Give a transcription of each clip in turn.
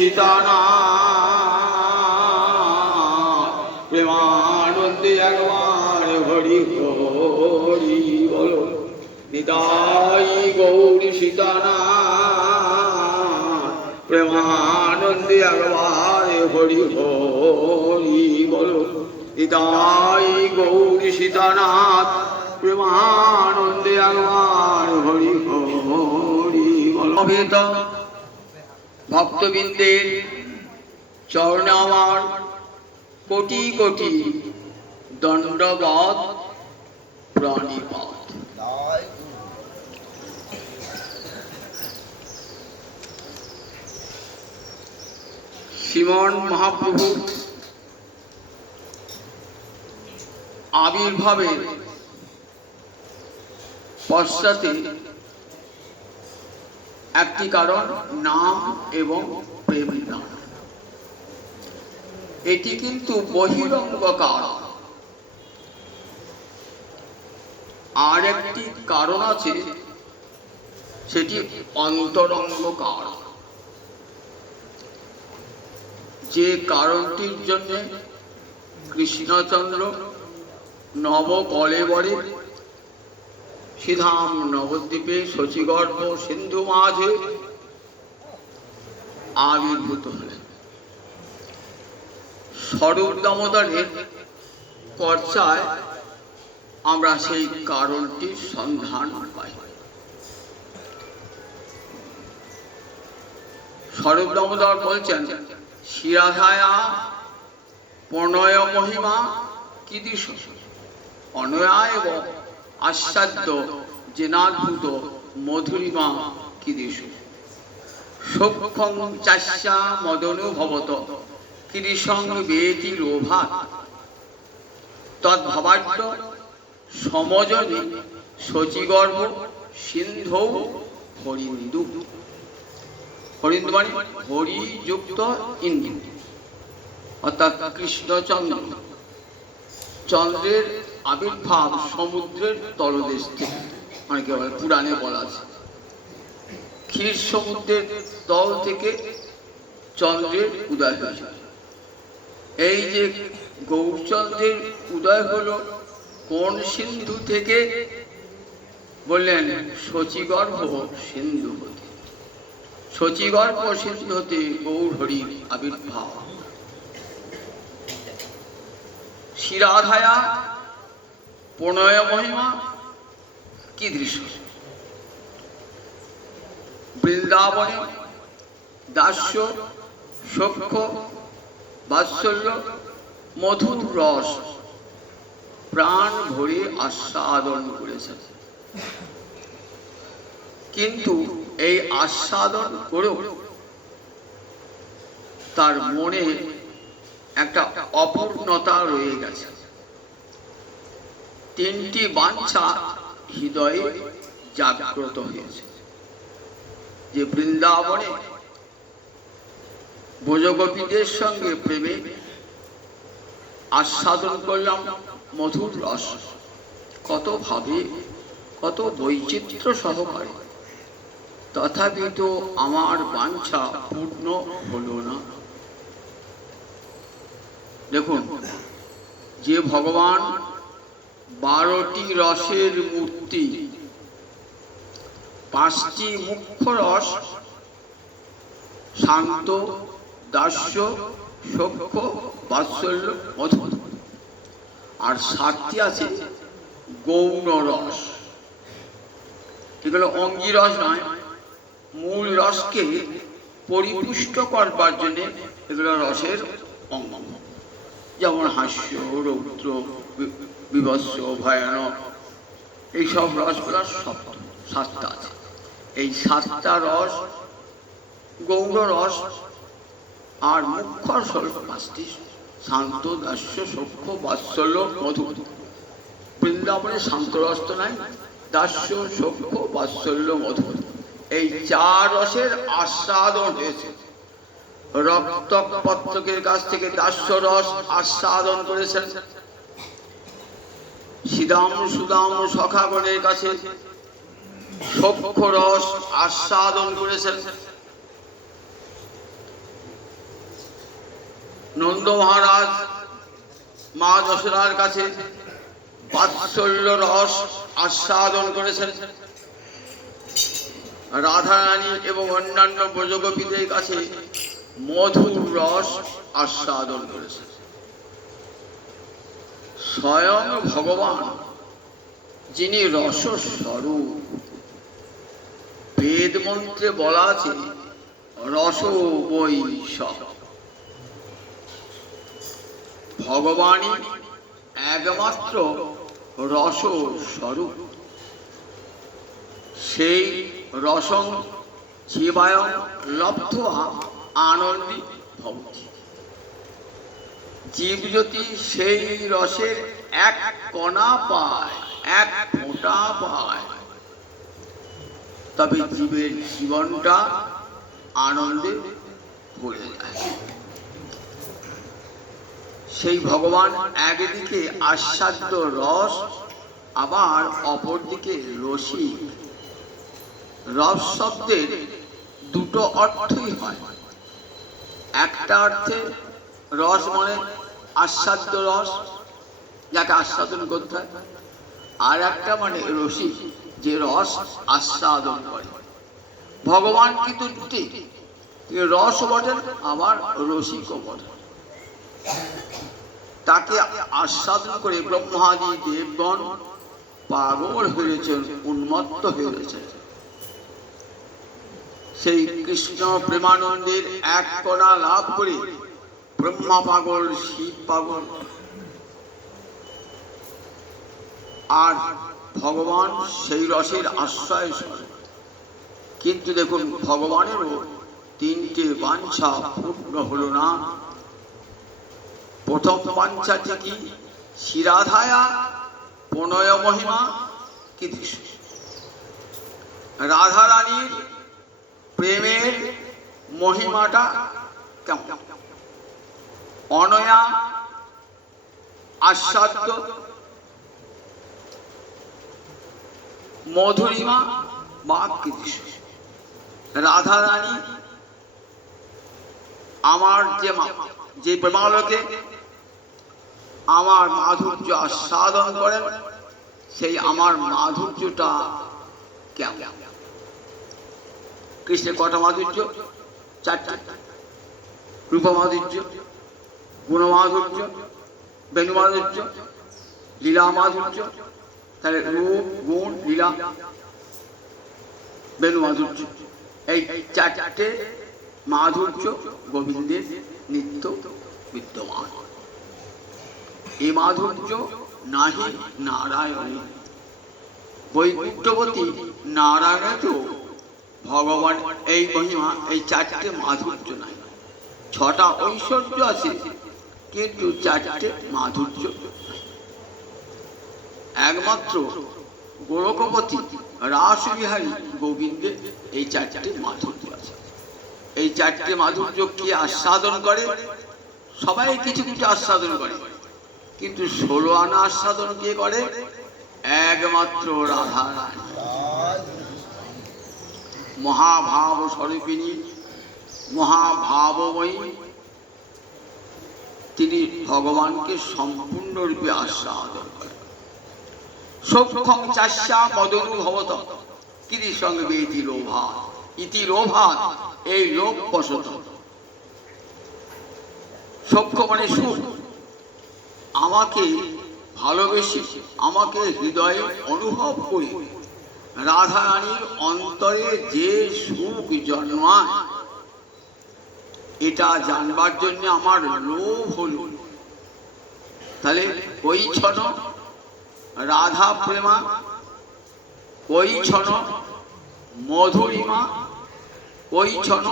সীতানাথ প্রেমানন্দে একবার হরি হরি বলো। নিতাই গৌর সীতানাথ প্রেমানন্দে একবার হরি হরি বলো। নিতাই গৌর সীতানাথ প্রেমানন্দে একবার হরি হরি বলো। ভক্তবৃন্দের চরণে আমার কোটি কোটি দণ্ডবত প্রণিপাত। শ্রীমন মহাপ্রভু আবির্ভাবের পশ্চাতে একটি কারণ নাম এবং প্রেম নাম। এটি কিন্তু বহিরঙ্গ কারণ। আর একটি কারণ আছে, সেটি অন্তরঙ্গ কারণ। যে কারণটির জন্য কৃষ্ণচন্দ্র নবকলেবরে শ্রীধাম নবদ্বীপে শচীগর্ভ সিন্ধু মাঝে আবির্ভূত হলেন। স্বরূপ দামোদরের চর্চায় আমরা সেই কারণটির সন্ধান পাই। স্বরূপ দামোদর বলছেন, শিরাধায়া প্রণয় মহিমা কীদৃশ অনয়া এবং আস্বাদ্য জেনাদ্ভুত মধুরিমা কীদৃশ সূক্ষ্মং চাস্যা মদনুভবত কীদৃশং বেতি লোভাৎ তদ্ভবাঢ্য সমজনে শচীগর্ভ সিন্ধৌ হরিন্দু। হরিন্দু মানে হরিযুক্ত ইন্দু, অর্থাৎ কৃষ্ণচন্দ্র। চন্দ্রের আবির্ভাব সমুদ্রের তলদেশ থেকে, অনেকে বলে পুরাণে বলা আছে। ক্ষীর সমুদ্রের তল থেকে চন্দ্রের উদয় হয়েছে। এই যে গৌরচন্দ্রের উদয় হলো কোন সিন্ধু থেকে? বললেন শচীগর্ভ সিন্ধু হতে। শচীগর্ভ সিন্ধু হতে গৌর হরির আবির্ভাব। শিরাধায়া প্রণয় মহিমা কীদৃশ। বৃন্দাবনে দাস্য সখ্য বাৎসল্য মধুর রস প্রাণ ভরে আস্বাদন করেছেন। কিন্তু এই আস্বাদন করেও তার মনে একটা অপূর্ণতা রয়ে গেছে। তিনটি বাঞ্ছা হৃদয়ে জাগ্রত হয়েছে, যে বৃন্দাবনে ব্রজগোপীদের সঙ্গে প্রেমে আস্বাদন করলাম মধুর রস, কত ভাবে কত বৈচিত্র্য সহকারে, তথাপি তো আমার বাঞ্ছা পূর্ণ হলো না। দেখুন, যে ভগবান 12টি রসের মূর্তি, 5টি মুখ্য রস শান্ত দাস্য সখ্য বাৎসল্য মধু, আর 7টি আছে গৌণ রস। এগুলো অঙ্গী রস নয়, মূল রসকে পরিপুষ্ট করবার জন্য এগুলো রসের অঙ্গ। যেমন হাস্য, রৌদ্র, বিভৎস, ভয়ানক, এইসব রসগুলো 7টা আছে। এই 7টা রস গৌণ রস, আর মুখ্য রস 5টি শান্ত দাস্য সখ্য বাৎসল্য মধু। বৃন্দাবনে শান্ত রস তো নাই, দাস্য সখ্য বাৎসল্য মধু, এই 4 রসের আস্বাদন হয়েছে। রক্তপত্রকের কাছ থেকে দাস্য রস আস্বাদন করেছেন, শ্রীদাম সুদাম সখাগণের কাছে সখ্য রস আস্বাদন করেছেন, নন্দ মহারাজ মা যশোদার কাছে বাৎসল্য রস আস্বাদন করেছেন, রাধারানী এবং অন্যান্য ব্রজগোপীদের কাছে মধুর রস আস্বাদন করেছেন। স্বয়ং ভগবান যিনি রসস্বরূপ, বেদ মন্ত্রে বলা আছে রস বৈ সব, ভগবানই একমাত্র রস স্বরূপ। সেই রসং জীবায়ং লব্ধ্বা আনন্দী ভবতি। জীব যদি সেই রসের এক কণা পায়, এক ফোঁটা পায়, তবে জীবের জীবনটা আনন্দে ভরে যায়। সেই ভগবান একদিকে আস্বাদ্য রস, আবার অপরদিকে রসিক। রস শব্দের দুটো অর্থই হয়। একটা অর্থে রস মানে আস্বাদ্য রস, যাকে আস্বাদন করতে হয়, আর একটা মানে রসিক, যে রস আস্বাদন করে। ভগবান কিন্তু দুটি, রস বটেন আবার রসিকও বটেন। তাকে আস্বাদন করে ব্রহ্মাদি দেবগণ পাগল হয়েছেন, উন্মত্ত হয়েছেন। সেই কৃষ্ণ প্রেমানন্দের এক কণা লাভ করে ব্রহ্মা পাগল, শিব পাগল, আর ভগবান সেই রসের আশ্রয় স্বরূপ। কিন্তু দেখুন, ভগবানেরও তিনটে বাঞ্ছা পূর্ণ হল না। প্রথম বাঞ্ছাটি কি? শ্রীরাধায়া প্রণয় মহিমা কি? রাধারানীর প্রেমের মহিমাটা কেমন? অনয়া আস্বাদ্য মধুরিমা বা কৃষ্ণ। রাধারানী আমার যে প্রেমালোকে আমার মাধুর্য আস্বাদন করেন, সেই আমার মাধুর্যটা কেমন? কৃষ্ণের কটা মাধুর্য? চারটা। রূপ মাধুর্য, গুণ মাধুর্য, বেণু মাধুর্য, লীলা মাধুর্য। তাহলে রূপ, গুণ, লীলা, বেণু মাধুর্য, এই চারটে মাধুর্য গোবিন্দের নিত্য বিদ্যমান। এই মাধুর্য নাহি নারায়ণী। বৈকুণ্ঠবতী নারায়ণে তো ভগবান এই মহিমা, এই চারটে মাধুর্য নাই। ছটা ঐশ্বর্য আছে, কিন্তু চারটে মাধুর্য নাই। একমাত্র গোলকপতি রাসবিহারী গোবিন্দের এই চারটে মাধুর্য আছে। এই চারটে মাধুর্য কি আস্বাদন করে? সবাই কিছু কিছু আস্বাদন করে, কিন্তু 16 আনা আস্বাদন কে করে? একমাত্র রাধা রানী। মহাভাব স্বরূপিণী, মহাভাবময়ী, তিনি ভগবানকে সম্পূর্ণরূপে আস্বাদন করেন। সূক্ষ্মং চাস্যা মদনুভবত কিরি সঙ্গে ইতি লোভা, ইতি লোভা, এই লোভ বশত। সূক্ষ্ম মানে সুখ। আমাকে ভালোবেসে, আমাকে হৃদয়ে অনুভব করে রাধারানীর অন্তরে যে সুখ জন্মায়, এটা জানবার জন্য আমার লোভ হল। তাহলে ওই ছন রাধা প্রেমা, ওই ছন মধুরিমা, ওই ছন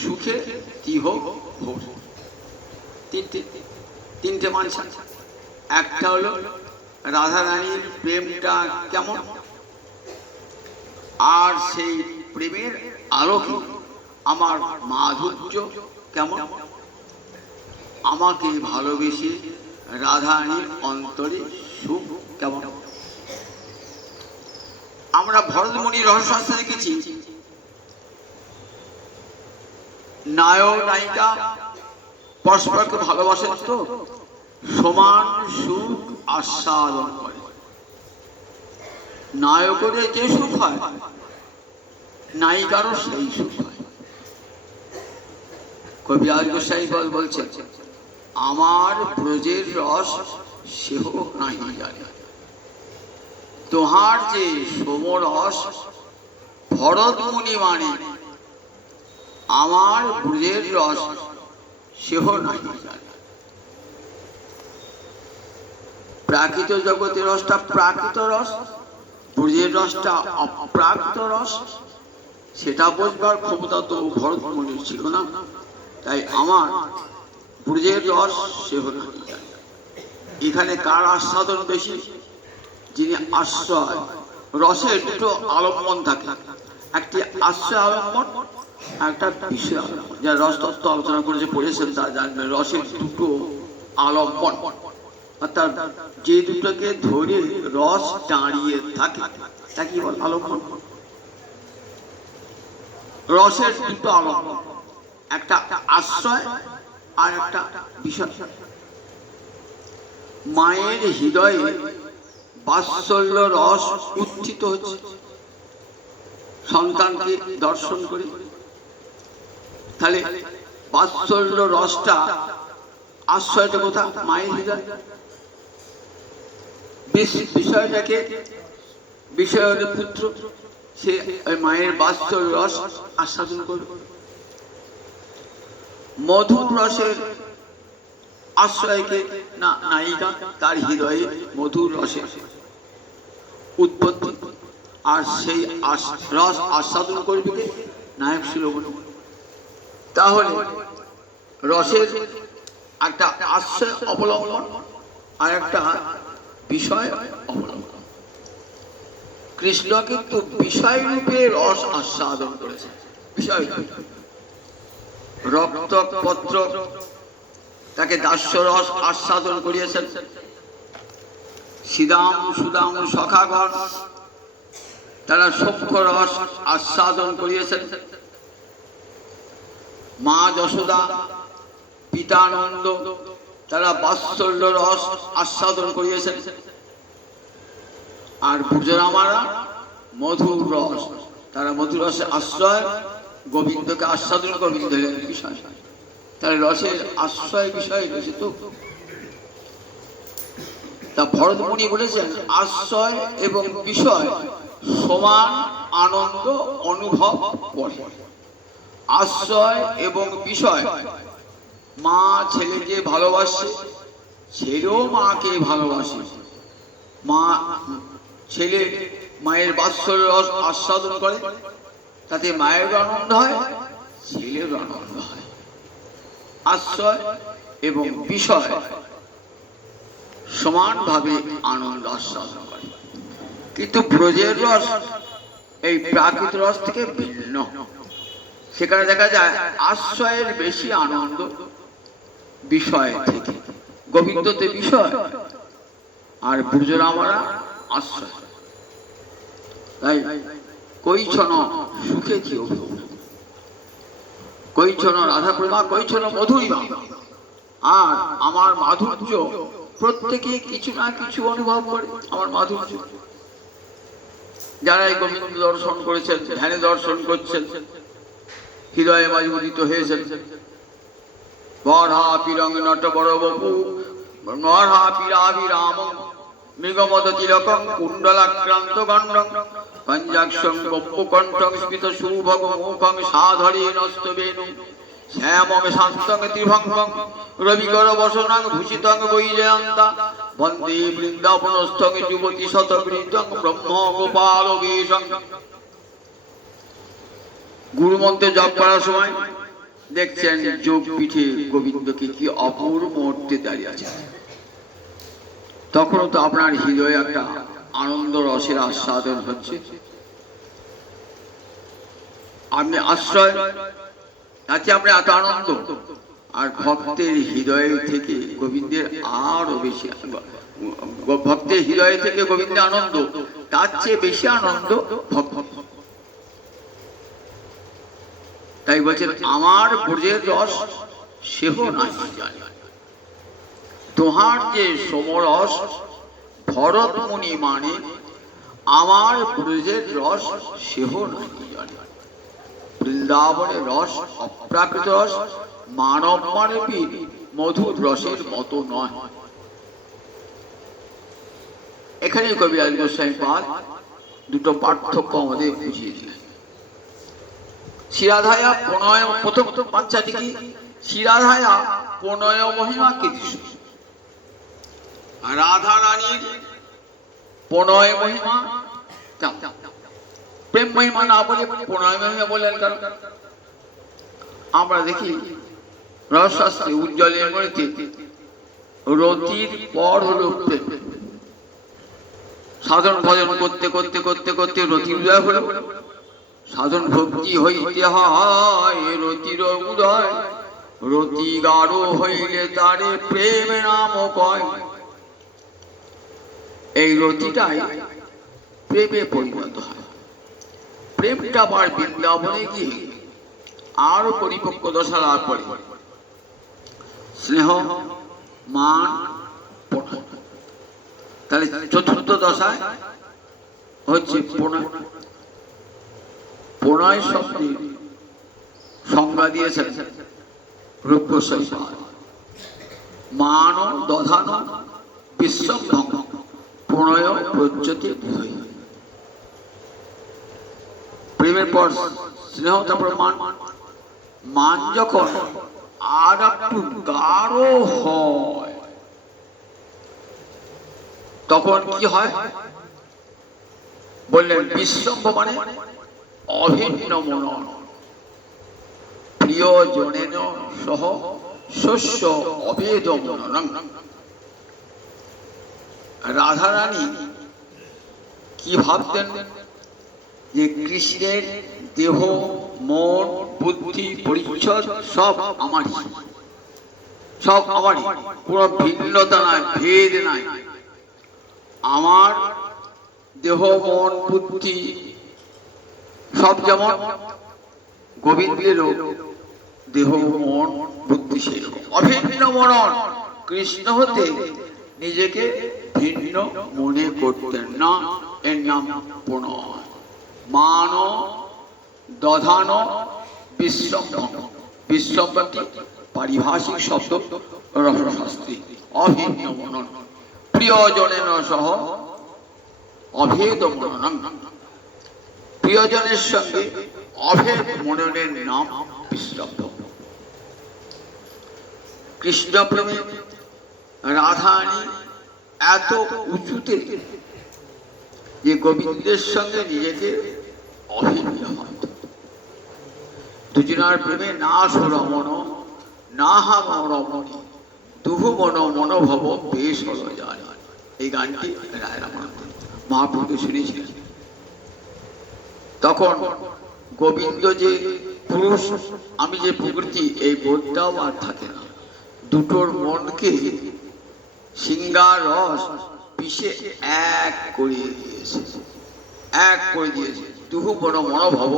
সুখে তিহ ভোর। তিনটে মানুষ। একটা হলো রাধারানীর প্রেমটা কেমন, আর সেই প্রেমের আলোকে আমার মাধুর্য কেমন, আমাকে ভালোবেসে রাধারানীর অন্তরে সুখ কেমন। আমরা ভরতমুনি রহস্যশাস্ত্রে দেখেছি, নায়ক নায়িকা পরস্পরকে ভালোবাসেন তো সমান সুখ আস্বাদন করে। নায়কের যে সুখ হয় নায়িকারও সেই সুখ হয়। কবিরাজ গোসাই বলছেন, আমার ব্রজের রস সেহ নাহি জানে, তোহার যে সোমরস ভরত মুনি মানে, আমার ব্রজের রস সেহ নাহি জানে। প্রাকৃত জগতের রসটা প্রাকৃত রস, ব্রজের রসটা অপ্রাকৃত রস, সেটা বোঝবার ক্ষমতা তো ভরত মুনির ছিল না। তাই আমার ব্রজের রস সেহ নাহি জানে। এখানে কার আস্বাদন বেশি? যিনি আশ্রয়, রসের দুটো আলম্বন থাকে, একটি আশ্রয় আলম্বন, একটা বিষয় আলম্বন। যারা রসতত্ত্ব আলোচনা করেছে পড়েছেন তারা জানবেন রসের দুটো আলম্বন, অর্থাৎ যে দুটোকে ধরে রস দাঁড়িয়ে থাকে তা কি বল? আলম্বন। রসের দুটো আলম্বন, একটা আশ্রয় আর একটা বিষয়। মায়ের হৃদয়ে বাৎসল্য রস উত্থিত হচ্ছে সন্তানকে দর্শন করে। তাহলে বাৎসল্য রসটা আশ্রয়টা কোথা? মায়ের হৃদয়। বিষয়টাকে বিষয়ের পুত্র, সে মায়ের বাৎসল্য রস আস্বাদন করবে। মধুর রসের আশ্রয়কে না নায়িকা, তার হৃদয়ে মধুর রসের উৎপত্তি, আর সেই রস আস্বাদন করবে কে? নায়ক শিরোমণি। তাহলে রসের একটা আশ্রয় অবলম্বন আর একটা বিষয় অবলম্বন। কৃষ্ণ কিন্তু বিষয় রূপে রস আস্বাদন করেছে। বিষয় রক্ত পত্র তাকে দাস্য রস আস্বাদন করিয়েছেন। শ্রীদাম সুদাম সখাগণ তারা সখ্য রস আস্বাদন করিয়েছেন। মা যশোদা পিতানন্দ তারা বাৎসল্য রস আস্বাদন করিয়েছেন। আর ব্রজরামারা মধুর রস, তারা মধুর রসে আশ্রয় গোবিন্দকে আস্বাদন, গোবিন্দ বিষয়। তাহলে রসের আশ্রয় বিষয় রয়েছে তো। তা ভরত মুনি বলেছেন আশ্রয় এবং বিষয় সমান আনন্দ অনুভব করে। আশ্রয় এবং বিষয়, মা ছেলেকে ভালোবাসে, ছেলেও মাকে ভালোবাসে। মা ছেলে মায়ের বাৎসল্য রস আস্বাদন করে, তাতে মায়ের আনন্দ হয়, ছেলের আনন্দ হয়। আশ্রয় এবং বিষয় সমানভাবে আনন্দ আস্বাদন করে। কিন্তু ব্রজের রস এই প্রাকৃত রস থেকে ভিন্ন। সেখানে দেখা যায় আশ্রয়ের বেশি আনন্দ বিষয় থেকে। গোবিন্দতে বিষয় আর ব্রজরামারা আশ্রয়। তাই কৈছন সুখে জিও, কৈছন রাধা প্রেমা, কৈছন মধুরিমা। আর আমার মাধুর্য প্রত্যেকে কিছু না কিছু অনুভব করে। আমার মাধুর্য যারা এই গোবিন্দ দর্শন করেছেন, ধ্যানে দর্শন করছেন, হৃদয়ে মজবুদিত হয়েছেন। বড়হা পিরং নট বড় বপু নরহা পিরাভিরাম মৃগমদ তিলকং কুণ্ডলাক্রান্ত গণ্ডং পঞ্জাক্ষং বপ্পুকণ্ঠং স্মিত সুভগ মুখং সাধরে নস্ত বেণু শ্যামং শান্তং ত্রিভঙ্গং রবিকর বসনং ভূষিতং বৈজয়ন্তা বন্দে বৃন্দাবনস্থং যুবতী শতবৃন্দং ব্রহ্ম গোপাল বেশং। গুরুমন্ত্রে জপ করার সময় দেখছেন যোগ পিঠে গোবিন্দকে কি অপূর্ব মুহূর্তে দাঁড়িয়ে আছে। তখনও তো আপনার হৃদয়ে একটা আনন্দ রসের আস্বাদন হচ্ছে। আপনি আশ্রয়, তাতে আপনার এত আনন্দ। আর ভক্তের হৃদয় থেকে গোবিন্দের আরো বেশি, ভক্তের হৃদয় থেকে গোবিন্দের আনন্দ, তার চেয়ে বেশি আনন্দ ভক্ত। তাই বলছেন আমার ব্রজের রস সেহ নাই জানে। তোহার যে সমরস ভরত মুনি মানে, আমার ব্রজের রস সেহ নাই জানে। বৃন্দাবনের রস অপ্রাকৃত রস, মানব মানবীর মধুর রসের মতো নয়। এখানে কবিরাজ গোস্বামী পাদ দুটো পার্থক্য আমাদের বুঝিয়ে দিলেন। শিরাধায়া প্রণয়, প্রথম বাচ্চাটি কি শিরাধায়া প্রণয় মহিমা কৃষ্ণ, রাধা রানীর প্রণয় মহিমা, প্রেম মহিমা না বলে প্রণয় মহিমা বললেন। কারণ আমরা দেখি রসশাস্ত্রে উজ্জ্বলের মধ্যে রতির পর হল প্রেম। সাধন ভজন করতে করতে করতে করতে রতির উদয় হল। সাধন ভক্তি হইতে হয় রতির উদয়, রতি গাঢ় হইলে তারে প্রেম নাম কয়। এই রতিটাই প্রেমে পরিণত হয়। প্রেমটা আবার বৃন্দাবনে গিয়ে আরো পরিপক্ক দশা লাভ করে। স্নেহ, মান, প্রণয়। তাহলে চতুর্থ দশায় হচ্ছে প্রণয়। প্রণয় শব্দের সংজ্ঞা দিয়েছেন রূপ গোস্বামী পাদ। মান দধান বিশ্বভঙ্গ প্রণয় প্রজ্যোতি হৃদয়। প্রেমের পর স্নেহ, তারপর মান। মান যখন আর একটু গাঢ় হয় তখন কি হয় বললেন? বিশ্বম্ভ মানে অভিন্ন মনন, প্রিয় জনেন সহ শস্য অভেদ মনন। রাধারানী কি ভাবতেন যে কৃষ্ণের দেহ, মন, বুদ্ধি, পরিচ্ছদ সব আমারই, সব আমারই, কোনো ভিন্নতা নাই, ভেদ নাই। আমার দেহ, মন, বুদ্ধি সব যেমন, গোবিন্দেরও দেহ, মন, বুদ্ধি সেরকম অভিন্ন মনন। কৃষ্ণ হতে নিজেকে ভিন্ন মনে করতেন না। এর নাম প্রণয়। মান দধান বিশ্বম্ভন। বিশ্বম্ভনটি পারিভাষিক শব্দ, রসশাস্ত্রী। অভিন্ন মনন, প্রিয়জনের সহ অভেদ মনন। প্রিয়জনের সঙ্গে অভেদ মননের নাম বিশ্বম্ভ। কৃষ্ণ প্রেমে রাধারানী এত উঁচুতে যে গোবিন্দের সঙ্গে নিজেকে অভিন্ন মানত। দুজনার প্রেমে না সুরমন না হাম রমণী, দুহু মন মনোভব বেশ হল যায়। এই গানটি রায় রামানন্দ মহাপ্রভু শুনেছিলেন। তখন গোবিন্দ যে পুরুষ, আমি যে প্রকৃতি, এই বোধটাও আর থাকে না। দুটোর মনকে সিঙ্গার রস পিষে এক করিয়ে দিয়েছে, এক করে দিয়েছে। দুহু মন মনোভব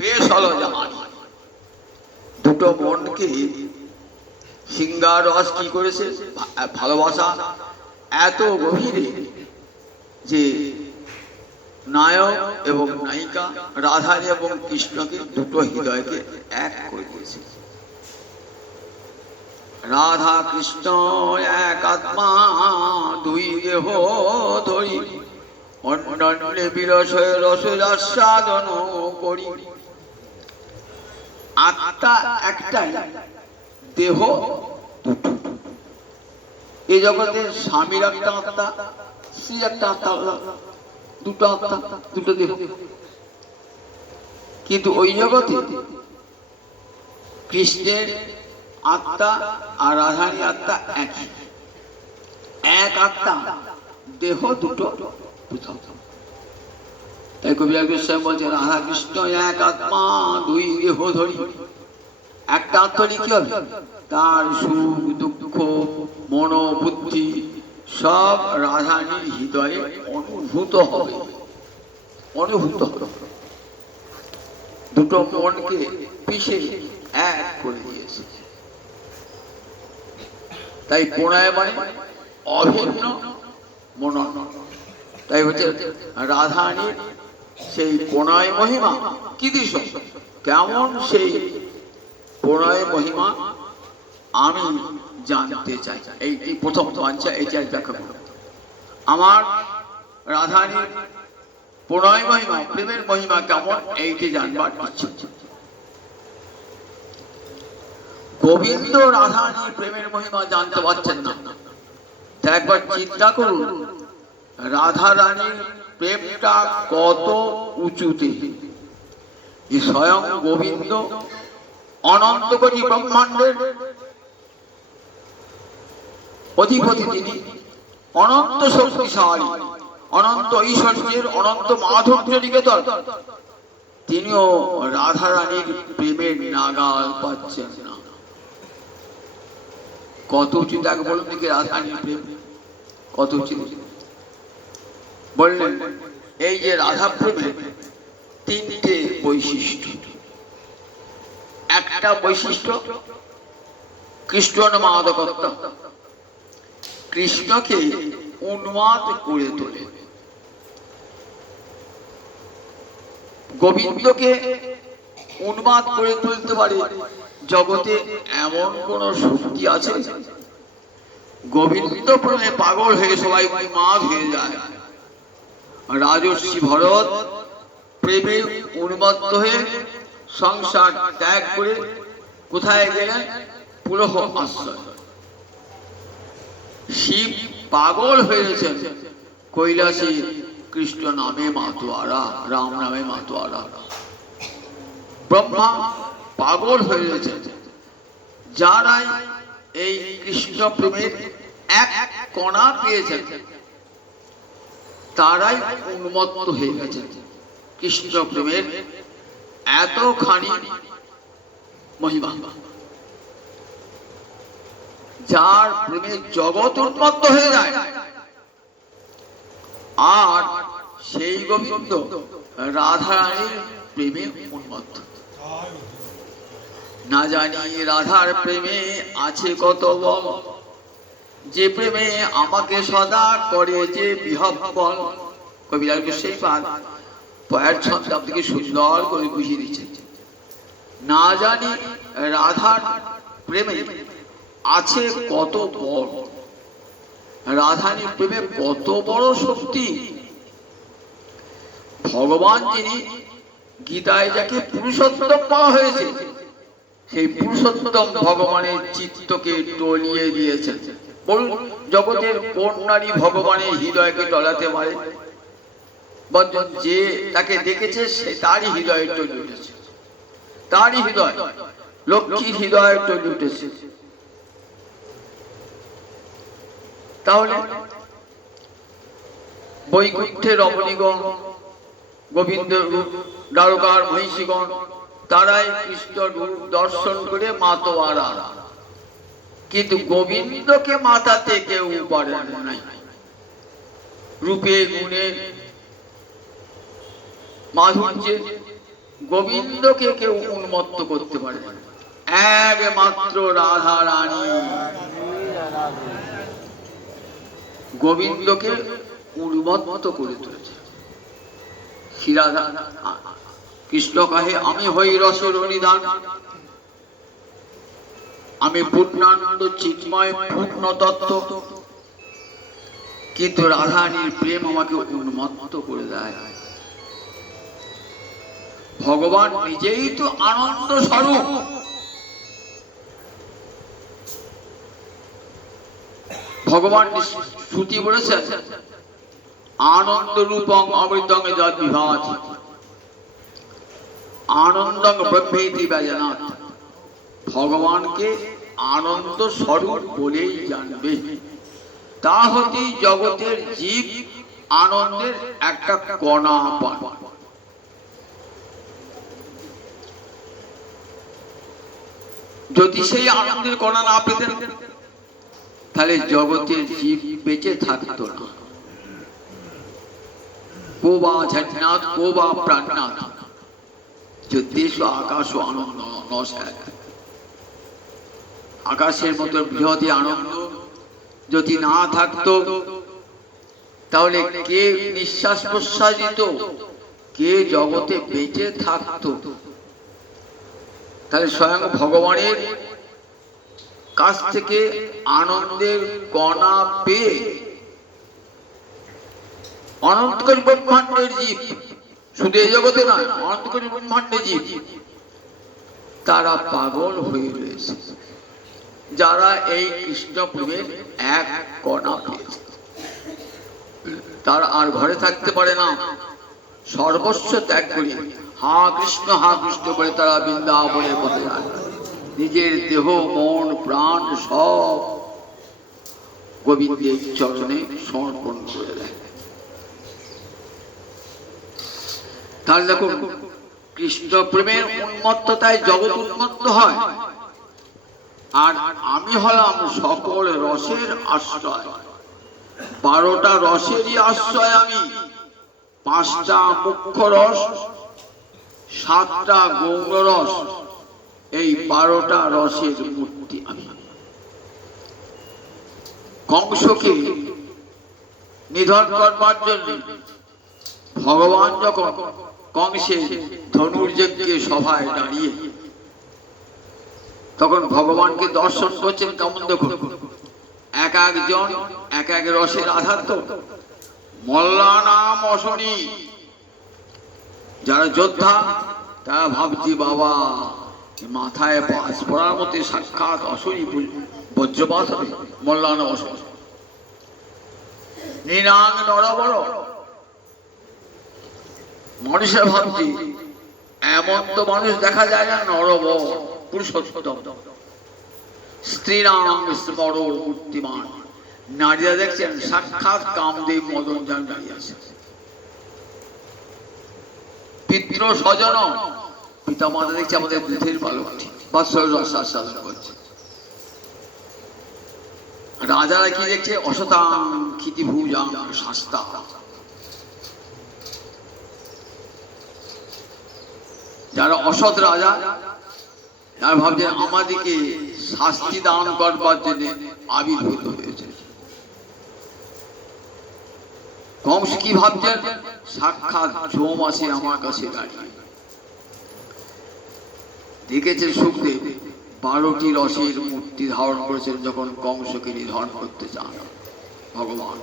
বেশ হল যায়। দুটো মনকে সিঙ্গার রস কি করেছে? ভালোবাসা এত গভীরে যে নায়ক এবং নায়িকা, রাধা এবং কৃষ্ণকে দুটো হৃদয়কে এক করে দিয়েছে। রাধা কৃষ্ণ এক আত্মা, দুই দেহ ধরি, অন্যান্য বিরসয় রসাস্বাদন করি। আত্মা একটাই, দেহ দুটো। এই জগতে স্বামীর একটা আত্মা, স্ত্রীর একটা আত্মা, দুটো আত্মা, দুটো দেহ। কিন্তু ওই জগতে কৃষ্ণের আত্মা আর রাধারী আত্মা একই, এক আত্মা, দেহ দুটো পৃথক। তাই কবিরাজ গোস্বামী বলছে রাধা কৃষ্ণ এক আত্মা, দুই দেহ ধরি। একটা আত্মা কি হবে? তার সুখ দুঃখ মন বুদ্ধি সব রাধারীর হৃদয়ে অনুভূত হবে, অনুভূত হবে। দুটো মনকে পিষে এক করে দিয়েছে। তাই প্রণয় মানে অভিন্ন মনন। তাই হচ্ছে রাধারানীর সেই প্রণয় মহিমা কি দৃশ্য, কেমন সেই প্রণয় মহিমা আমি জানতে চাই। এই প্রথম বাঞ্ছা, এই চাই ব্যাখ্যা করব। আমার রাধারানীর প্রণয় মহিমা, প্রেমের মহিমা কেমন, এইটি জানবার ইচ্ছে। গোবিন্দ রাধারানীর প্রেমের মহিমা জানতে পারছেন না, তা একবার চিন্তা করুন রাধারানীর প্রেমটা কত উঁচুতে, যে স্বয়ং গোবিন্দ অনন্ত কোটি ব্রহ্মাণ্ডের অধিপতি, তিনি অনন্ত শক্তিশালী, অনন্ত ঐশ্বর্যের, অনন্ত মাধুর্য নিকেতন, তিনিও রাধারানীর প্রেমের নাগাল পাচ্ছেন না। কত উচিত আগে বলুন দেখি, রাধারানীর প্রেম কত উচিত। বললেন এই যে রাধা প্রেমের তিনটে বৈশিষ্ট্য। একটা বৈশিষ্ট্য কৃষ্ণ মাদকত্ব, কৃষ্ণকে উন্মাদ করে তোলে। গোবিন্দকে উন্মাদ করে তুলতে পারে জগতে এমন কোন শক্তি আছে? গোবিন্দ প্রেমে পাগল হয়ে সবাই উন্মাদ হয়ে যায়। রাজর্ষি ভরত প্রেমে উন্মত্ত হয়ে সংসার ত্যাগ করে কোথায় গেলেন? পুলহ আশ্রয়। শিব পাগল হয়েছেন কৈলাসে কৃষ্ণ নামে মাতোয়ারা, রাম নামে মাতোয়ারা। ব্রহ্মা পাগল হয়েছে, যারাই এই কৃষ্ণ প্রেমের এক কণা পেয়েছেন তারাই উন্মত্ত হয়ে গেছেন। কৃষ্ণ প্রেমের এতখানি মহিমা, যার প্রেমে জগৎ উন্মত্ত হয়ে যায়। আর সেই গোবিন্দ রাধারানীর প্রেমে উন্মত্ত। না জানি রাধার প্রেমে আছে কত বল, যে প্রেমে আমাকে সদা করে যে বিহব্বল। কবিরাজ সেই পান পয়ের ছন্দ আপনাকে সুন্দর করে বুঝিয়ে দিচ্ছে। না জানি রাধার প্রেমে আছে কত বল, রাধারানীর প্রেমে কত বড় শক্তি। ভগবান যিনি গীতায় যাকে পুরুষোত্তম বলা হয়েছে, সেই পুরুষোত্তম ভগবানের চিত্তকে টলিয়ে দিয়েছেন। বলুন জগতের কোন নারী ভগবানের হৃদয়কে টলাতে পারে? যে তাকে দেখেছে সে তারই হৃদয়ে টলে উঠেছে, তারই হৃদয়, লক্ষ্মীর হৃদয়ে টলে উঠেছে। তাহলে বৈকুণ্ঠের রমণীগণ, গোবিন্দ রূপ দ্বারকার মহিষীগণ, তারাই কৃষ্ণ রূপ দর্শন করে মাতোয়ারা, কিন্তু গোবিন্দকে মাতাতে কেউ পারেন নাই। রূপে গুণে মাধুর্যে গোবিন্দকে কেউ উন্মত্ত করতে পারে না, একমাত্র রাধা রানী গোবিন্দকে উন্মত্ত করে তুলেছে। শ্রীরাধা কৃষ্ণ কহে আমি হই রসের নিধান, আমি পূর্ণানন্দ চিন্ময় পূর্ণ তত্ত্ব, কিন্তু রাধারানীর প্রেম আমাকে উন্মত্ত করে দেয়। ভগবান নিজেই তো আনন্দ স্বরূপ। ভগবান শ্রুতি বলেছেন আনন্দ রূপং অমৃতং যদ বিভাতি, আনন্দং ব্রহ্মেতি ব্যজানাৎ। ভগবানকে আনন্দ স্বরূপ বলেই জানবে, তা হতেই জগতের জীব আনন্দের একটা কণা পান। যদি সেই আনন্দের কণা না পেতেন তাহলে জগতের জীব বেঁচে থাকতো না। কোবা ঝটনাথ কোবা প্রাণনাথ, দেশ আকাশ আনন্দ নশ এক। আকাশের মতো বৃহৎ আনন্দ যদি না থাকতো তাহলে কে নিঃশ্বাস প্রশ্বাস দিত, কে জগতে বেঁচে থাকতো? তাহলে স্বয়ং ভগবানের কাছ থেকে আনন্দের কণা পেয়ে অনন্তকোটি ব্রহ্মাণ্ডের জীব, শুধু এই জগতে নয়, অনন্তকোটি ব্রহ্মাণ্ডের জীব তারা পাগল হয়ে রয়েছে, যারা এই কৃষ্ণ প্রেমের এক কণা পেয়েছে। তারা আর ঘরে থাকতে পারে না, সর্বস্ব ত্যাগ করে হা কৃষ্ণ করে তারা বৃন্দাবনের পথে যায়। নিজের দেহ মন প্রাণ সব গোবিন্দের চরণে সমর্পণ করে দেয়। তাহলে দেখুন, কৃষ্ণ প্রেমের উন্মত্ততায় জগৎ উন্মত্ত হয়, আর আমি হলাম সকল রসের আশ্রয়। 12টা রসেরই আশ্রয় আমি, 5টা মুখ্য রস, 7টা গৌণ রস, এই 12টা রসের মূর্তি আমি। কংসকে নিধন করবার জন্য ভগবান যখন কংসের ধনুর্যজ্ঞে সভায় দাঁড়িয়ে তখন ভগবানকে দর্শন করছেন, কেমন দেখুন, এক একজন এক এক রসের আধার। তো মল্লানাম অশনি, যারা যোদ্ধা তারা ভাবছি বাবা মাথায় বাস পড়ার মধ্যে সাক্ষাৎ অশনি বজ্রপাত হবে, মল্লানাম অশনি। নৃণাং নরবর, মানুষের ভাবছি এমন তো মানুষ দেখা যায় না, নরবর পুরুষোত্তম। স্ত্রীরাম স্মর মূর্তিমান, নারীরা দেখছেন সাক্ষাৎ কামদেব মদন যান দাঁড়িয়ে আছে। পিতৃ স্বজন, পিতা মাতা দেখছে আমাদের দুধের বালক বাৎসল্য রস আস্বাদন করছে। রাজারা কি দেখছে, অসতাং ক্ষিতিভুজাং শাস্তা, যারা অসৎ রাজা তারা ভাবছে আমাদেরকে শাস্তি দান করবার জন্য আবির্ভূত হয়েছে। কংস কি ভাবছেন, সাক্ষাৎ যম আসে আমার কাছে দাঁড়িয়ে। দেখেছে সুখদেব 12টি রসের মূর্তি ধারণ করেছেন যখন কংসকে নিধন করতে চান। ভগবান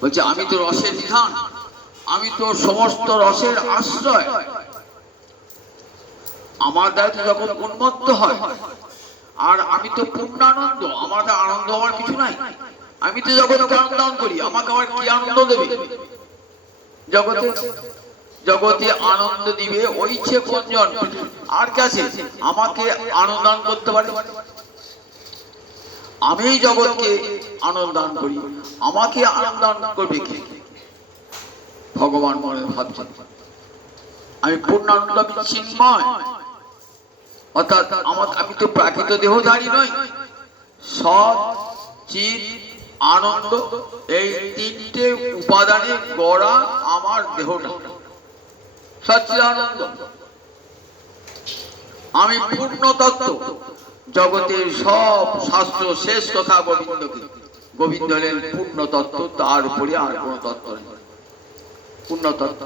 বলছে আমি তো রসের নিধান, আমি তো সমস্ত রসের আশ্রয়। আমার দ্বারা যখন উন্মত্ত হয়, আর আমি তো পূর্ণানন্দ, আমার আনন্দ হওয়ার কিছু নাই। আমি তো জগৎকে আনন্দ করি, আমাকে আবার কি আনন্দ দেবে? জগতে জগতে আনন্দ দিবে ওই ছে কোনজন, আর কে আছে আমাকে আনন্দান করতে পারে? আমি জগৎকে আনন্দান করি, আমাকে আনন্দান করবে কে? ভগবান মনে ভাবছেন আমি পূর্ণানন্দ, আমি চিন্ময়, অর্থাৎ আমি তো প্রাকৃত দেহধারী নই। সৎ চিৎ আনন্দ, এই 3টে উপাদানে গড়া আমার দেহটা সচ্চিদানন্দ। আমি পূর্ণ তত্ত্ব, জগতের সব শাস্ত্র শেষ কথা গোবিন্দকে। গোবিন্দ হলেন পূর্ণ তত্ত্ব, তার উপরে আর কোন তত্ত্ব নেই, পূর্ণ তত্ত্ব।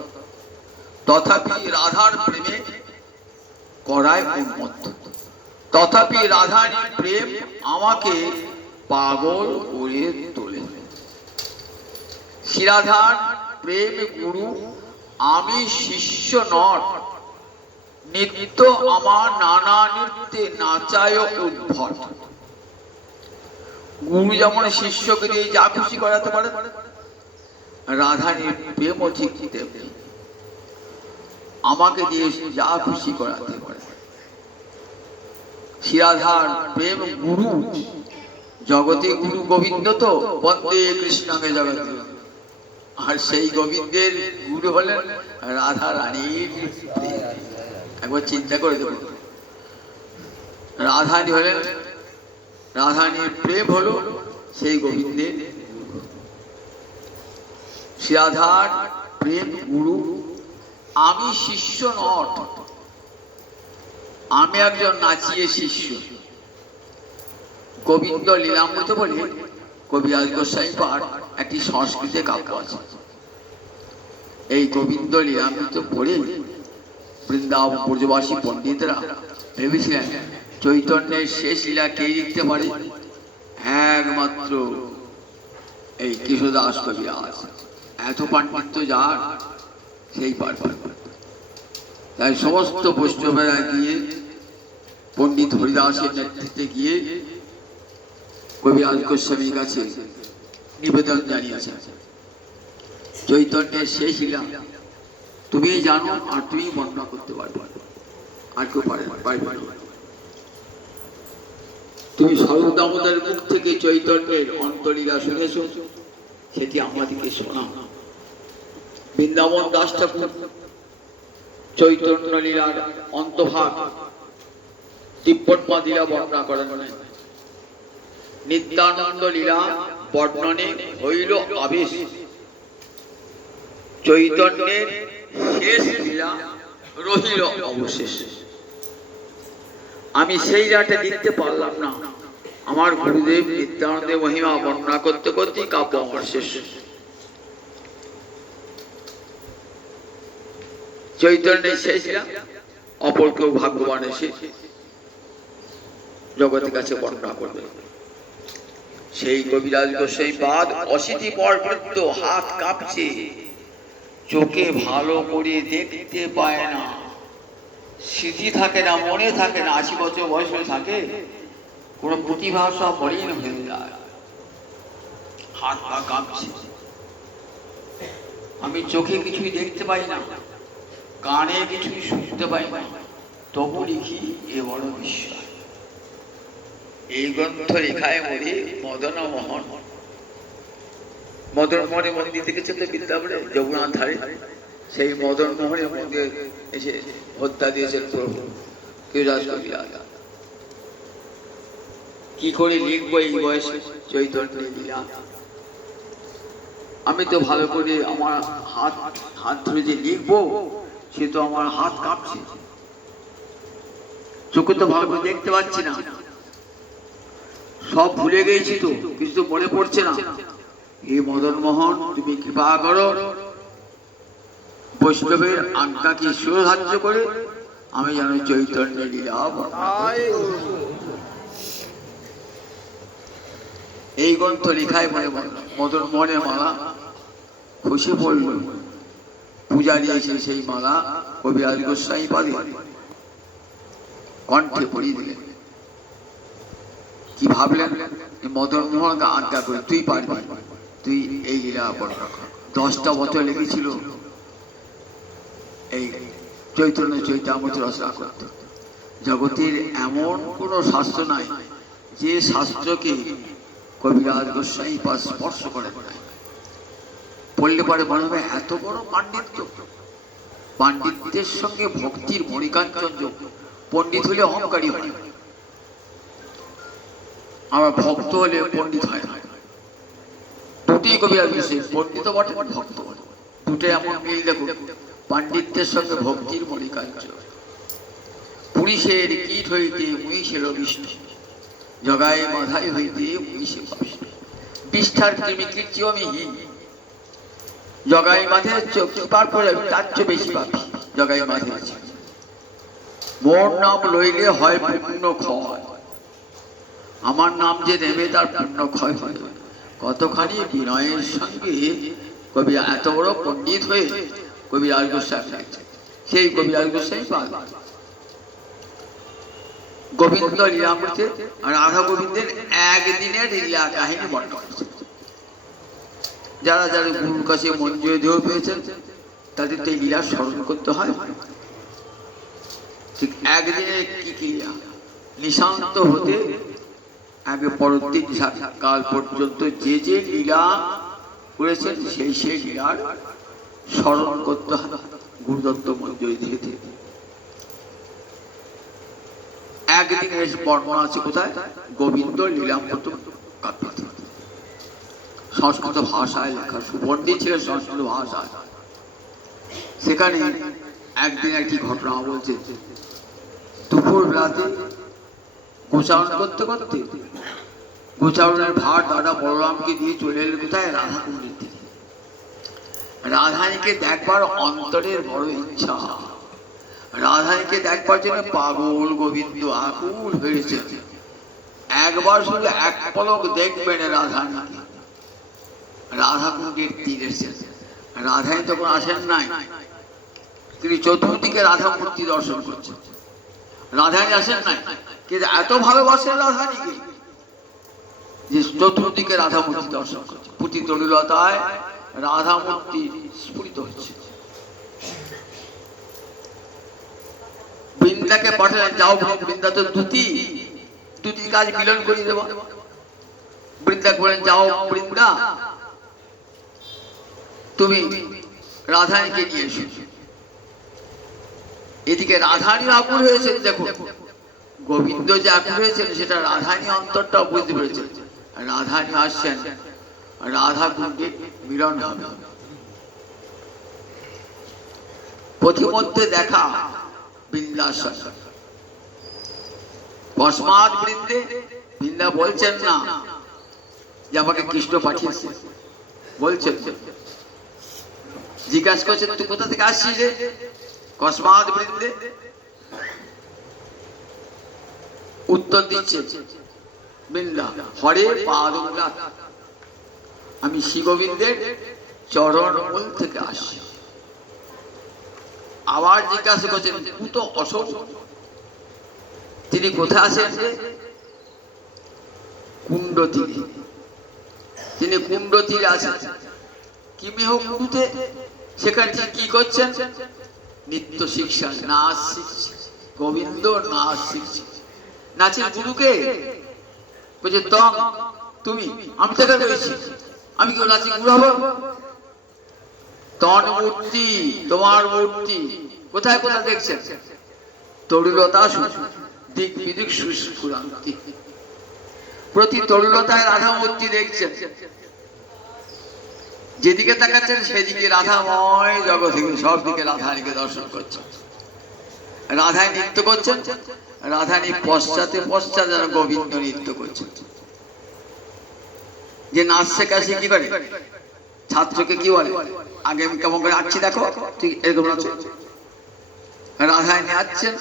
তথাপি রাধার প্রেমে করায় উন্মত্ত, তথাপি রাধার প্রেম আমাকে পাগল করে তোলে। শ্রীরাধার প্রেম গুরু, আমি শিষ্য নট, নিত্য আমার নানা নৃত্যে নাচায় উদ্ভট। গুরু যেমন শিষ্যকে দিয়ে যা খুশি করাতে পারে, রাধার প্রেমও ঠিক তেমনি আমাকে দিয়ে যা খুশি করাতে পারে। শ্রীরাধার প্রেম গুরু, জগতে গুরু গোবিন্দ, তো বন্দে কৃষ্ণকে জগতে, আর সেই গোবিন্দের গুরু হলেন রাধা রানীর প্রেম। একবার চিন্তা করে দেখুন, রাধানী হলেন, রাধানীর প্রেম হলো সেই গোবিন্দের গুরু। শ্রীরাধার প্রেম গুরু, আমি শিষ্য নট, আমি একজন নাচিয়ে শিষ্য। গোবিন্দ লীলামৃত বলে কবিরাজ গোস্বামী পাঠ একটি সংস্কৃতে কাব্য আছে। এই গোবিন্দ লীলামৃত পড়ে বৃন্দাবন ব্রজবাসী পণ্ডিতরা ভেবেছিলেন চৈতন্যের শেষ লীলা কে লিখতে পারে? একমাত্র এই কৃষ্ণদাস কবিরাজ। এত পাণ্ডিত্য যার, সেই পাঠ পারবে। তাই সমস্ত বৈষ্ণবেরা গিয়ে পণ্ডিত হরিদাসের নেতৃত্বে গিয়ে কবিরাজ গোস্বামীর কাছে নিবেদন জানিয়েছেন, চৈতন্যের শেষ লীলা তুমি জানো আর তুমি বর্ণনা করতে পারবে, আর কেউ পারবে না। তুমি সর্বদামোদরের মুখ থেকে চৈতন্যের অন্তলীলা শুনেছ, সেটি আমাদেরকে শোনাও। বৃন্দাবন দাস ঠাকুর চৈতন্য লীলার অন্তভাগ তিব্বত লীলা বর্ণনা করেন। নিত্যানন্দ লীলা বর্ণনে হইল আবেশ, চৈতন্যের শেষ লীলা রহিল অবশেষ। আমি সেই রাতে লিখতে পারলাম না, আমার গুরুদেব নিত্যানন্দের মহিমা বর্ণনা করতে করতে কাব্য আমার শেষ। চৈতন্যের শেষ লীলা অপর কেউ ভাগ্যবান এসে জগতের কাছে বর্ণনা করবে। সেই কবিরাজ গোস্বামী পাদ অশীতি পর বৃত্ত, হাত কাঁপছে, চোখে ভালো করে দেখতে পায় না, স্মৃতি থাকে না, মনে থাকে না। 80 বছর বয়স হয়ে থাকে, কোন প্রতিভা সব মলিন হয়ে যায়, হাত পা কাঁপছে। আমি চোখে কিছুই দেখতে পাই না, কানে কিছুই শুনতে পাই না, তবু লিখি এ বড় বিশ্বাস। এই গ্রন্থ লেখায় মরে মদন মোহন, মদন মোহনের মন্দির দেখেছে তো বৃন্দাবনে যমুনার ধারে, সেই মদন মোহনের মন্দিরে এসে হত্যা দিয়েছেন প্রভু কবিরাজ কবিরাজ। কি করে লিখবো এই বয়সে চৈতন্যের লীলা? আমি তো ভালো করে আমার হাত ধরে যে লিখবো, সে তো আমার হাত কাঁপছে, চোখে তো ভালো করে দেখতে পাচ্ছি না, সব ভুলে গেছি তো, কিছু তো মনে পড়ছে না। হে মদন মোহন, তুমি কৃপা করো, বৈষ্ণবের আজ্ঞাকে সুধার্য করে আমি যেন চৈতন্যের লীলা। এই গ্রন্থ লেখায় মদন মোহনের মালা খুশি পড়ল, পূজা দিয়েছে সেই মালা কবিরাজ গোস্বামী পাদে কণ্ঠে পড়িয়ে দিলেন। কি ভাবলেন? মদন মোহনকে আজ্ঞা করে তুই পারবি, তুই এই লীলা বর্ণনা কর। 10টা বছর লেগেছিল এই চৈতন্য চৈতামৃত রচনা করতে। জগতের এমন কোন শাস্ত্র নাই যে শাস্ত্রকে কবিরাজ গোস্বামী পাদ স্পর্শ করে নাই। পড়লে পরে মনে হবে এত বড় পাণ্ডিত্য, পাণ্ডিত্যের সঙ্গে ভক্তির মণিকাঞ্চন যোগ। পণ্ডিত হলে অহংকারী হয়, আমার ভক্ত হলে পণ্ডিত হয় না। দুটি কবিরাজ গোস্বামী পণ্ডিত বটে, ভক্ত বটে, দুটো এমন মিল দেখো, পাণ্ডিত্যের সঙ্গে ভক্তির মণিকাঞ্চন। পুরুষের কীট হইতে মহিষের বিষ্ণু, জগায় মাধাই হইতে মহিষে বিষ্ঠার কৃমি কীর্তি আমি জগাই মাঝে চোখ পার করে তার চেয়ে বেশি পাবি। জগাই মাঝে আছে মোর নাম লইলে হয় পূর্ণ ক্ষয়, আমার নাম যে নেবে তার পূর্ণ ক্ষয় হয়। কতখানি বিনয়ের সঙ্গে কবি এত বড় পণ্ডিত হয়ে কবিরাজ গোস্বামী লিখছেন। সেই কবিরাজ গোস্বামী পাদ গোবিন্দ লীলামৃতে আর রাধা গোবিন্দের একদিনের লীলা কাহিনী বর্ণনা করেছেন। যারা যারা গুরুর কাছে মঞ্জুরি দেহ পেয়েছেন তাদের তো এই লীলা স্মরণ করতে হয়। ঠিক একদিনের কি ক্রিয়া, নিশান্ত হতে আগে পরবর্তী কাল পর্যন্ত যে যে লীলা করেছেন সেই সেই লীলার স্মরণ করতে হয় গুরুদত্ত মঞ্জুরি দিয়েছে। একদিনের বর্ণনা আছে কোথায়? গোবিন্দ লীলামৃত কাব্যে, সংস্কৃত ভাষায় লেখা, সুপণ্ডিত ছিলেন সংস্কৃত ভাষায়। সেখানে একদিন একটি ঘটনা বলছে, দুপুর রাতে গোচারণ করতে করতে গোচারণের ভার দাদা বলরামকে দিয়ে চলে এলেন কোথায়? রাধা কুণ্ডের দিকে। রাধানীকে দেখবার অন্তরের বড় ইচ্ছা, রাধানীকে দেখবার জন্য পাগল গোবিন্দ আকুল হয়েছে। একবার শুধু এক পলক দেখবেন রাধানীকে। রাধা কুণ্ডের তীরে রাধানী তখন আসেন নাই, তিনি চতুর্দিকে রাধা মূর্তি দর্শন করছেন। রাধানী আসেন নাই, কিন্তু এত ভালোবাসেন রাধানীকে যে চতুর্দিকে রাধা মূর্তি দর্শন করছে। পুঁতি তরুলতায় রাধা মূর্তি স্ফুরিত হচ্ছে। বৃন্দাকে পাঠালেন, যাও বৃন্দা তো দুটি কাজ মিলন করিয়ে দেব। বৃন্দা বলেন, যাও বৃন্দা তুমি রাধানীকে নিয়ে এসো। এদিকে রাধানী আকুল হয়েছে, দেখো গোবিন্দ যে আকুল হয়েছে সেটা রাধানী অন্তরটা বুঝতে পেরেছে। রাধানী আসছেন, রাধা কুণ্ডে মিলন হবে। পথিমধ্যে দেখা বৃন্দাসন, কসমাৎ বৃন্দে। বৃন্দা বলছেন না যে আমাকে কৃষ্ণ পাঠিয়েছে, বলছেন, জিজ্ঞাসা করছেন তুই কোথা থেকে আসছিস রে? কসমাৎ বৃন্দে উত্তর দিচ্ছে বৃন্দা, হরে পাদুলা, আমি শ্রী গোবিন্দের চরণ মূল থেকে আসছি। আবার জিজ্ঞাসা করছেন কুত অশোক, তিনি কোথায় আসেন? কুণ্ড তীরে। তিনি কুণ্ড তীরে আসেন। কিমেহ কুরুতে, সেখানে কি করছেন? নিত্য শিক্ষা, নাচ শিখছে। গোবিন্দ নাচ শিখছে। নাচের গুরুকে বলছে তম তুমি, আমি থেকে রয়েছি, আমি কেউ নাচি গুরু হব? তন মূর্তি, তোমার মূর্তি কোথায় কোথায় দেখছেন? তরুলতা দিক বিদিক সুস্ফুরান্তি, প্রতি তরুলতায় রাধা মূর্তি দেখছেন। যেদিকে তাকাচ্ছেন সেদিকে রাধাময় জগৎ, সব দিকে রাধানীকে দর্শন করছেন। রাধায় নৃত্য করছেন, রাধানী পশ্চাতে পশ্চাতে গোবিন্দ নৃত্য করছেন। যে নাচ শেখাশি কি করে, ছাত্রকে কি বলে, আগে আমি কেমন করে আঁকছি দেখো, তুই এরকম নাচ। রাধায় নাচছেন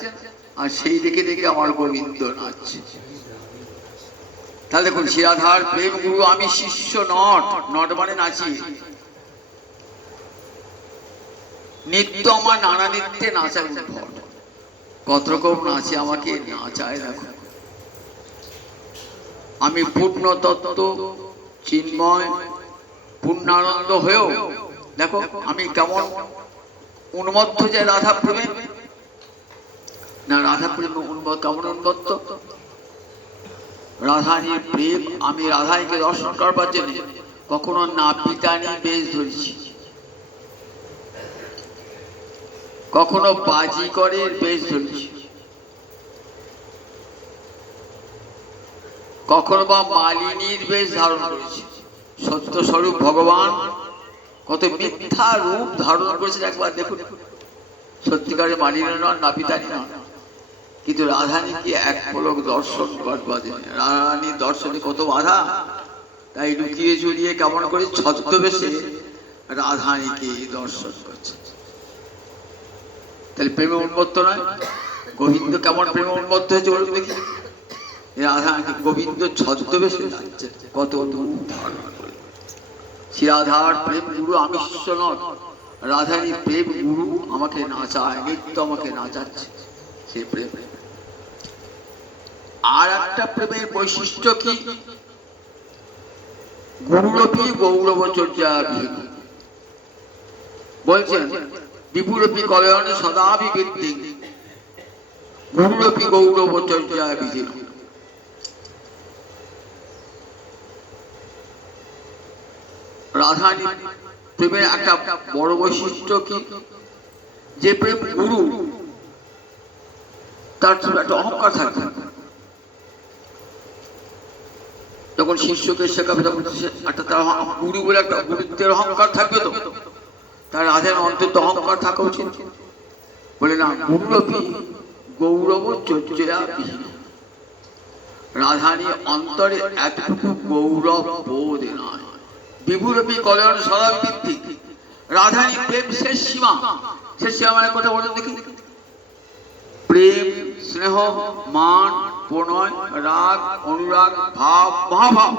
আর সেই দিকে দেখে আমার গোবিন্দ নাচছে। তাহলে দেখুন, শিরাধার প্রেম গুরু আমি শিষ্য, নট নট মানে নাচি। নিত্য আমার নানা নৃত্যে নাচা উদ্ভব, কত রকম নাচে আমাকে নাচায়। দেখো আমি পূর্ণ তত্ত্ব চিন্ময় পূর্ণানন্দ হয়েও দেখো আমি কেমন উন্মত্ত যে রাধা প্রেমে, না রাধা প্রেম কেমন উন্মত্ত। রাধানীর প্রেম, আমি রাধানীকে দর্শন করবার জন্য কখনো নাপিতানি বেশ ধরেছি, কখনো বাজিকরের বেশ ধরেছি, কখনো বা মালিনীর বেশ ধারণ করেছি। সত্য স্বরূপ ভগবান কত মিথ্যা রূপ ধারণ করেছে একবার দেখুন। সত্যিকারে মালিনী নন, নাপিতানি নন, কিন্তু রাধানীকে এক পলক দর্শন করবার জন্য। রাধানীর দর্শনে কত বাধা, তাই লুকিয়ে চুরিয়ে কেমন করে ছদ্মবেশে রাধানীকে দর্শন করছে। তাহলে প্রেমে উন্মত্ত নয়? গোবিন্দ কেমন প্রেমে উন্মত্ত হয়েছে বলুন দেখি। রাধানীকে গোবিন্দ ছদ্মবেশে যাচ্ছে, কত রূপ ধারণ করে। শিরাধার প্রেম গুরু আমি শিষ্য নট, রাধানী প্রেম গুরু আমাকে নাচায়, নিত্য আমাকে নাচাচ্ছে সে প্রেম। আর একটা প্রেমের বৈশিষ্ট্য কি, গুরুরূপী গৌরবচর্যা বলছেন, বিপুরূপী কলয়নে সদাভিবৃদ্ধি গুরুরূপী গৌরবচর্যা বিধি। রাধানী প্রেমের একটা বড় বৈশিষ্ট্য কি, যে প্রেম গুরু তার একটা অহংকার থাকবে। যখন শিষ্যকে শেখাবে তখন একটা গুরু বলে একটা গুরুত্বের অহংকার থাকবে, তো তার রাধের অন্তত অহংকার থাকা উচিত। বলে না, গুরুরূপী গৌরব চর্যা বিহীন, রাধানী অন্তরে এতটুকু গৌরব বোধ নয়। বিভুরূপী কল্যাণ সদা ভিত্তিক রাধানী প্রেম শেষ সীমা। শেষ সীমা মানে কথা বলুন দেখি। প্রেম, স্নেহ, মান, প্রণয়, রাগ, অনুরাগ, ভাব, মহাভাব।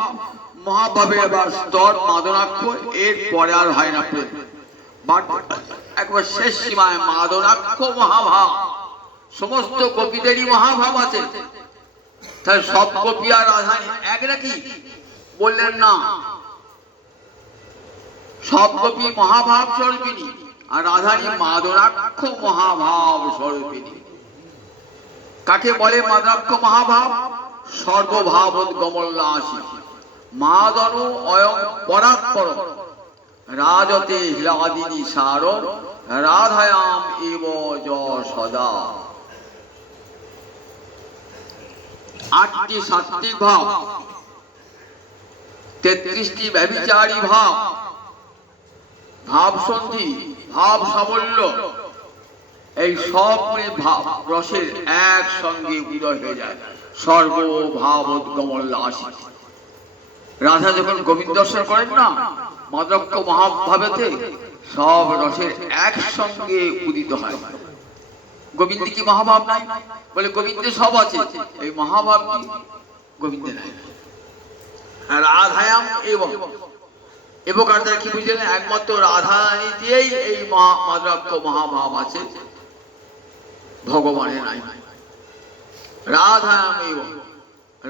মহাভাবের আবার স্তর মাদনাক্ষ, এর পরে আর হয় না প্রেম। একবার শেষ সীমায় মাদনাক্ষ মহাভাব। সমস্ত গোপীদেরই মহাভাব আছে। তাহলে সব গোপী আর রাধানী এক নাকি? বললেন না, সব গোপী মহাভাব স্বরূপিণী আর রাধানী মাদনাক্ষ মহাভাব স্বরূপিণী। কাকে বলে মাদনাক্ষ মহাভাব? সর্বভাবোদ্গমোল্লাসী মাদনু অয়ং পরাৎপর রাজতে হ্লাদিনী সার রাধায়াম এব য সদা। 8টি সাত্ত্বিক ভাব, 33টি ব্যভিচারী ভাব, ভাব সন্ধি, ভাব সাবল্য, এই সব ভাব রসের একসঙ্গে উদয় হয়ে যায়। সর্বভাবোদ্গমোল্লাসী। রাধা যখন গোবিন্দ দর্শন করেন না মাদনাক্ষ মহাভাবেতে, সব রসের একসঙ্গে উদিত হয়। গোবিন্দে কি মহাভাব নাই? বলে গোবিন্দে সব আছে, এই মহাভাব কি গোবিন্দে নাই। রাধায়াম এবং এবার কি বুঝলেন? একমাত্র রাধারানী দিয়েই এই মাদনাক্ষ মহাভাব আছে, ভগবানের নাই। রাধায়াম এবং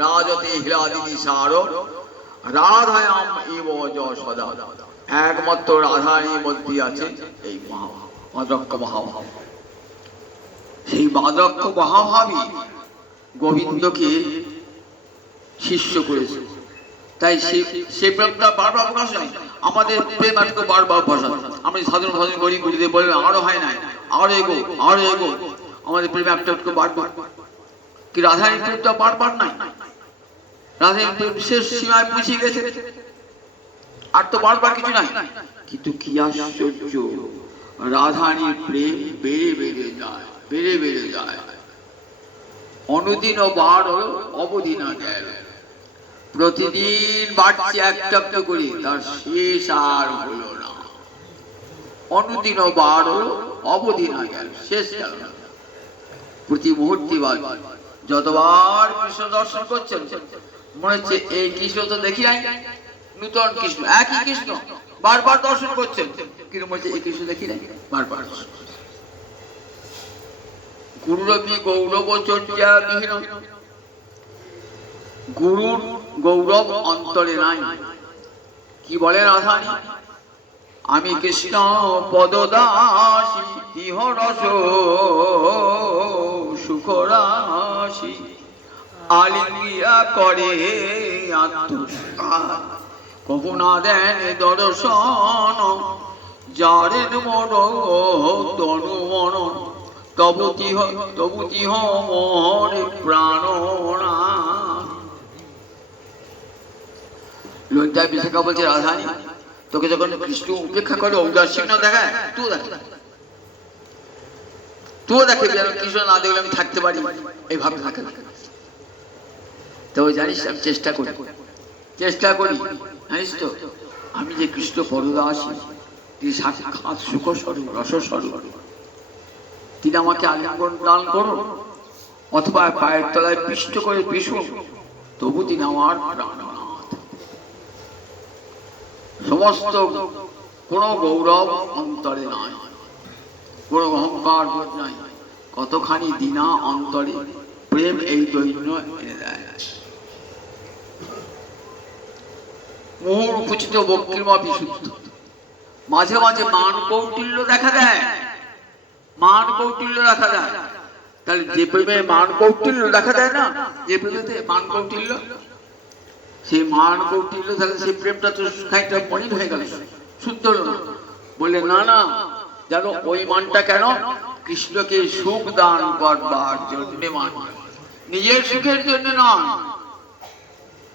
রাজতে হ্লাদিনী সার রাধায়াম এব য সদা। একমাত্র রাধারানীর মধ্যে আছে এই মাদনাক্ষ মহাভাব। সেই মাদনাক্ষ মহাভাবই গোবিন্দকে শিষ্য করেছে। তাই সে প্রেমটা বারবার প্রকাশ হয়। আমাদের প্রেম একটু বারবার ভাষা, আমরা সাধারণ ভাষণ করি, গুরুদেব বলবেন আরো হয় না, আরো এগো, আরো এগো। আমাদের প্রেম একটা একটু বারবার, কি রাধারানীর প্রেমটা বারবার নাই? রাধারানীর প্রেম শেষ সীমায় পৌঁছে গেছে, আর তো বারবার কিছু নাই। কিন্তু কি আশ্চর্য, রাধারানীর প্রেম বেড়ে বেড়ে যায়, বেড়ে বেড়ে যায়। অনুদিন বার অবধি না গেল, প্রতিদিন বাড়ছে একটা একটা করে, তার শেষ আর হলো না। অনুদিন বার অবধি না গেল, শেষ গেল না। প্রতি মুহূর্তে যতবার কৃষ্ণ দর্শন করছেন মনে হচ্ছে এই কৃষ্ণ তো দেখি নাই, নূতন কৃষ্ণ, একই কৃষ্ণ বারবার দর্শন করছেন, কিন্তু মনে হচ্ছে এই কৃষ্ণ দেখি নাই, বারবার। গুরুরবি গৌরব চর্যা বিহীন, গুরুর গৌরব অন্তরে নাই। কি বলেন রাধারানী? আমি কৃষ্ণ পদদাসী, ইহ রস সুখরাশি, আলিঙ্গিয়া করে আত্মস্কার, কবু না দেন দর্শন, যারের মন তনু মন, তবু তিহ মনে প্রাণনা। লজ্জায় বিশাখা বলছে রাধারানী, তোকে যখন কৃষ্ণ উপেক্ষা করে ঔদাসীন্য দেখায়, তুই দেখে কৃষ্ণ না দেখলে আমি থাকতে পারি, এইভাবে থাকে। তো জানিস আমি চেষ্টা করি জানিস তো, আমি যে কৃষ্ণ পরদাসী, তিনি সাক্ষাৎ সুখ স্বরূপ, রস স্বরূপ, তিনি আমাকে আলিঙ্গন দান করো অথবা পায়ের তলায় পিষ্ট করে পিষুন, তবু তিনি আমার প্রাণনাথ। সমস্ত কোন গৌরব অন্তরে নাই, কোন অহংকার বোধ নাই, কতখানি দিনা অন্তরে প্রেম এই দৈন্য এনে দেয়। মুহুর উপচিত বক্রিমা বিশুদ্ধ, মাঝে মাঝে মান কৌটিল্য দেখা দেয়, মান কৌটিল্য দেখা দেয়। তাহলে যে প্রেমে মান কৌটিল্য দেখা দেয় না, যে প্রেমেতে মান কৌটিল্য, সেই মান কৌটিল্য, তাহলে সেই প্রেমটা তো খানিকটা মলিন হয়ে গেল, শুদ্ধ হলো না। বললে না না, জানো ওই মানটা কেন? কৃষ্ণকে সুখ দান করবার জন্য মান, নিজের সুখের জন্য নয়।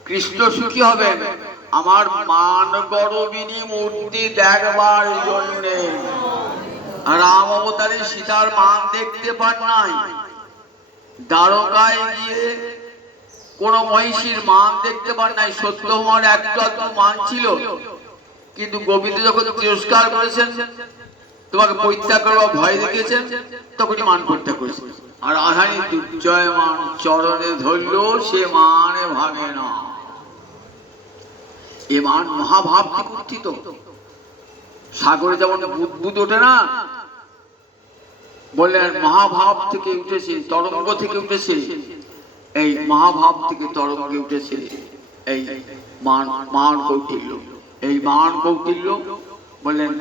কৃষ্ণ সুখী হবেন আমার মান গরবিনী মূর্তি দেখবার জন্য। রাম অবতারে সীতার মান দেখতে পান নাই, দ্বারকায় গিয়ে কোন মহিষীর মান দেখতে পান নাই, সত্যভামার একটু আধটু মান ছিল, কিন্তু গোবিন্দ যখন তিরস্কার করেছেন, তোমাকে পরিত্যাগ করবার ভয় দেখিয়েছেন, তখনই মান পরিত্যাগ করেছেন। আর রাধারানী দুর্জয়মান চরণে ধরল, সে মানে ভাঙে না। এ মান মহাভাব থেকে উত্থিত। সাগরে যেমন বুদবুদ ওঠে না, বললেন মহাভাব থেকে উঠেছে, তরঙ্গ থেকে উঠেছে, এই মহাভাব থেকে তরঙ্গে উঠেছে এই মান কৌটিল্য। এই মান কৌটিল্য বললেন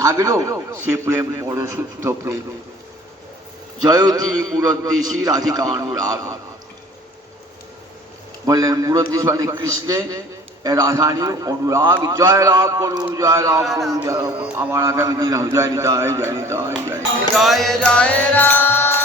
থাকলো সে প্রেম বড় শুদ্ধ প্রেম। জয়তী মুরদ্দেশী রাধিকা অনুরাগ। বললেন মুরদ্দেশ মানে কৃষ্ণে, রাধারানীর অনুরাগ। জয় লাভ করুন, জয় লাভ করুন, জয় লাভ। আমার আগামী দিন জয় নিতাই, জয় নিতাই, জয় জয় জয় রাম।